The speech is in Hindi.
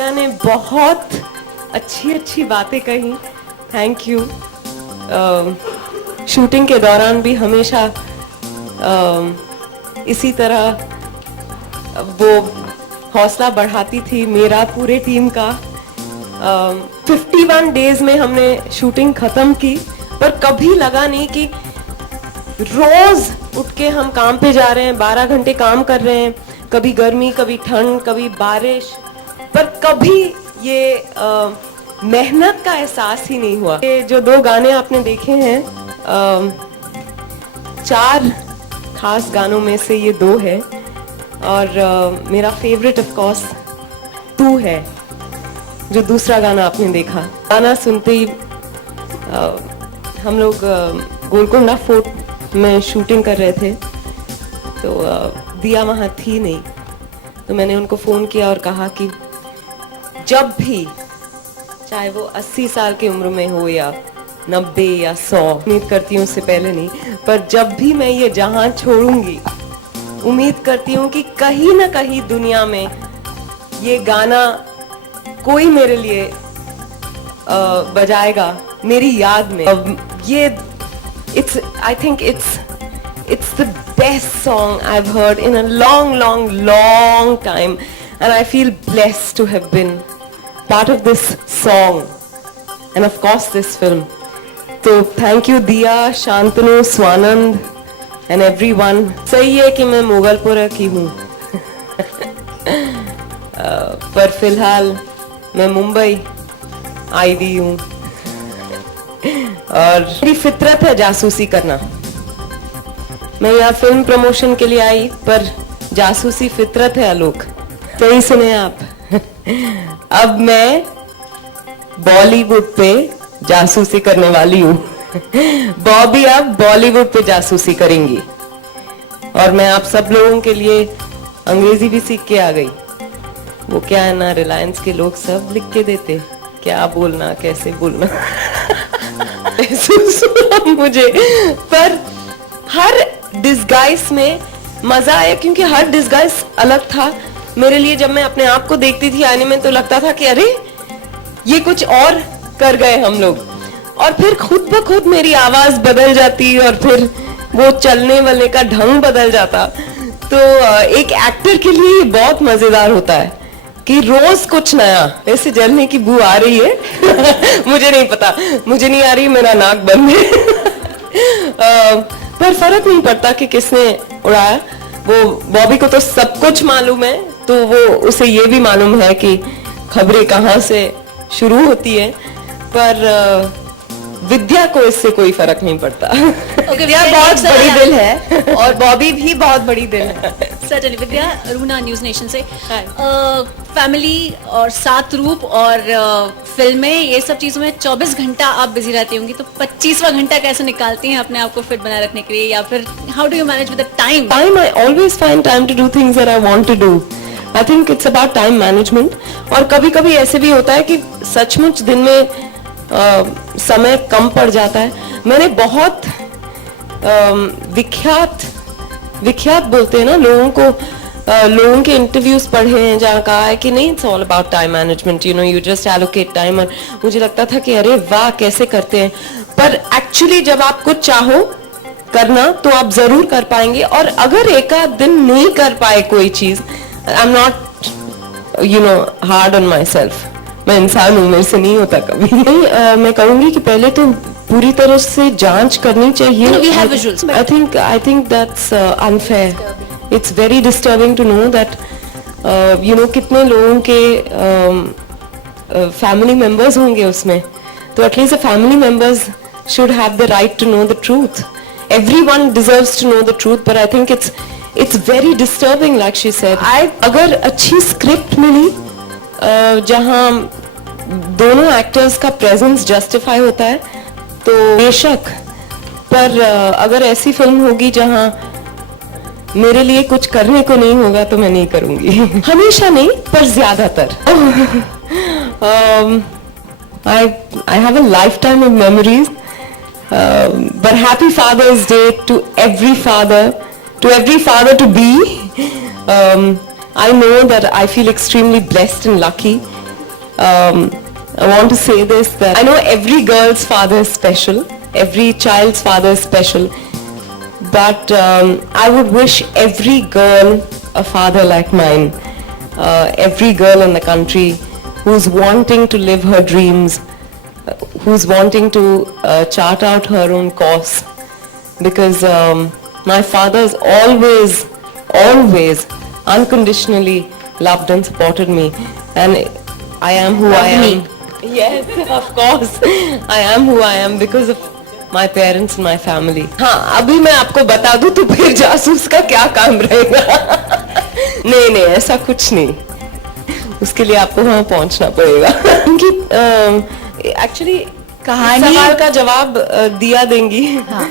दिया ने बहुत अच्छी अच्छी बातें कही, थैंक यू। शूटिंग के दौरान भी हमेशा इसी तरह वो हौसला बढ़ाती थी मेरा, पूरे टीम का। 51 डेज में हमने शूटिंग खत्म की, पर कभी लगा नहीं कि रोज उठ के हम काम पे जा रहे हैं, 12 घंटे काम कर रहे हैं, कभी गर्मी, कभी ठंड, कभी बारिश, पर कभी ये मेहनत का एहसास ही नहीं हुआ। ये जो 2 गाने आपने देखे हैं, 4 खास गानों में से ये 2 है, और मेरा फेवरेट ऑफ कोर्स तू है, जो दूसरा गाना आपने देखा। गाना सुनते ही हम लोग गोलकोंडा फोर्ट में शूटिंग कर रहे थे, तो दिया वहाँ थी नहीं, तो मैंने उनको फ़ोन किया और कहा कि जब भी, चाहे वो 80 साल की उम्र में हो या 90 या 100, उम्मीद करती हूँ उससे पहले नहीं, पर जब भी मैं ये जहां छोड़ूंगी, उम्मीद करती हूँ कि कहीं ना कहीं दुनिया में ये गाना कोई मेरे लिए बजाएगा मेरी याद में। ये I think it's the best song I've heard in a long time, and I feel blessed to have been part of this song and of course this film. So thank you Diya, Shantanu, Swanand and everyone. सही है कि मैं मोगलपुरा की हूँ पर फिलहाल मैं मुंबई आई हुई हूँ, और मेरी फितरत है जासूसी करना। मैं यहाँ फिल्म प्रमोशन के लिए आई, पर जासूसी फितरत है आलोक। सही सुने आप अब मैं बॉलीवुड पे जासूसी करने वाली हूँ बॉबी अब बॉलीवुड पे जासूसी करेंगी, और मैं आप सब लोगों के लिए अंग्रेजी भी सीख के आ गई। वो क्या है ना, रिलायंस के लोग सब लिख के देते क्या बोलना, कैसे बोलना मुझे, पर हर डिस्गाइज में मजा आया, क्योंकि हर डिस्गाइज अलग था मेरे लिए। जब मैं अपने आप को देखती थी आईने में, तो लगता था कि अरे ये कुछ और कर गए हम लोग, और फिर खुद ब खुद मेरी आवाज बदल जाती, और फिर वो चलने वाले का ढंग बदल जाता। तो एक एक्टर के लिए बहुत मजेदार होता है कि रोज कुछ नया। ऐसे जलने की बू आ रही है मुझे नहीं पता, मुझे नहीं आ रही, मेरा नाक बंद है पर फर्क नहीं पड़ता कि किसने उड़ाया। वो बॉबी को तो सब कुछ मालूम है, तो वो उसे ये भी मालूम है कि खबरें कहाँ से शुरू होती है, पर विद्या को इससे कोई फर्क नहीं पड़ता विद्या बहुत बड़ी दिल है और बॉबी भी बहुत बड़ी दिल है। सर्टनली। विद्या, रूना न्यूज़ नेशन से। फैमिली और सात रूप और फिल्में, ये सब चीज़ों में 24 घंटा आप बिजी रहती होंगी, तो 25वां घंटा कैसे निकालती हैं अपने आप को फिट बनाए रखने के लिए, या फिर how do you manage with the time? I always find time to do things that I want to do. I think it's about time management. और कभी कभी ऐसे भी होता है कि सचमुच दिन में समय कम पड़ जाता है। मैंने बहुत विख्यात बोलते हैं ना लोगों को, लोगों के इंटरव्यूज पढ़े हैं जहाँ कहा है कि नहीं, it's all about time management, you know, you just allocate time. और मुझे लगता था कि अरे वाह कैसे करते हैं, पर एक्चुअली जब आप कुछ चाहो करना तो आप जरूर कर पाएंगे। और अगर एक आध दिन नहीं कर पाए कोई चीज, I am not you know hard on my self, मैं इंसान हूँ, मेरे से नहीं होता कभी नहीं। मैं कहूँगी कि पहले तो पूरी तरह से जांच करनी चाहिए। I think that's unfair. It's very disturbing to know that you know कितने लोगों के family members होंगे उसमें, तो at least the family members should have the right to know the truth. Everyone deserves to know the truth, but I think it's very disturbing, like she said. अगर अच्छी स्क्रिप्ट मिली जहाँ दोनों एक्टर्स का प्रेजेंस जस्टिफाई होता है तो बेशक, पर अगर ऐसी फिल्म होगी जहाँ मेरे लिए कुछ करने को नहीं होगा तो मैं नहीं करूंगी हमेशा नहीं, पर ज्यादातर। I have a lifetime of memories, but happy Father's Day to every father to be. I know that I feel extremely blessed and lucky I want to say this, that I know every girl's father is special, every child's father is special, but I would wish every girl a father like mine. Every girl in the country who's wanting to live her dreams, who's wanting to chart out her own course, because my father's always unconditionally loved and supported me, and I am who I am. Yes, of course. I am who I am because of my parents and my family. हाँ, अभी मैं आपको बता दूं तो फिर जासूस का क्या काम रहेगा? नहीं, ऐसा कुछ नहीं. उसके लिए आपको वहाँ पहुँचना पड़ेगा. क्योंकि एक्चुअली कहानी सवाल का जवाब दिया देंगी. हाँ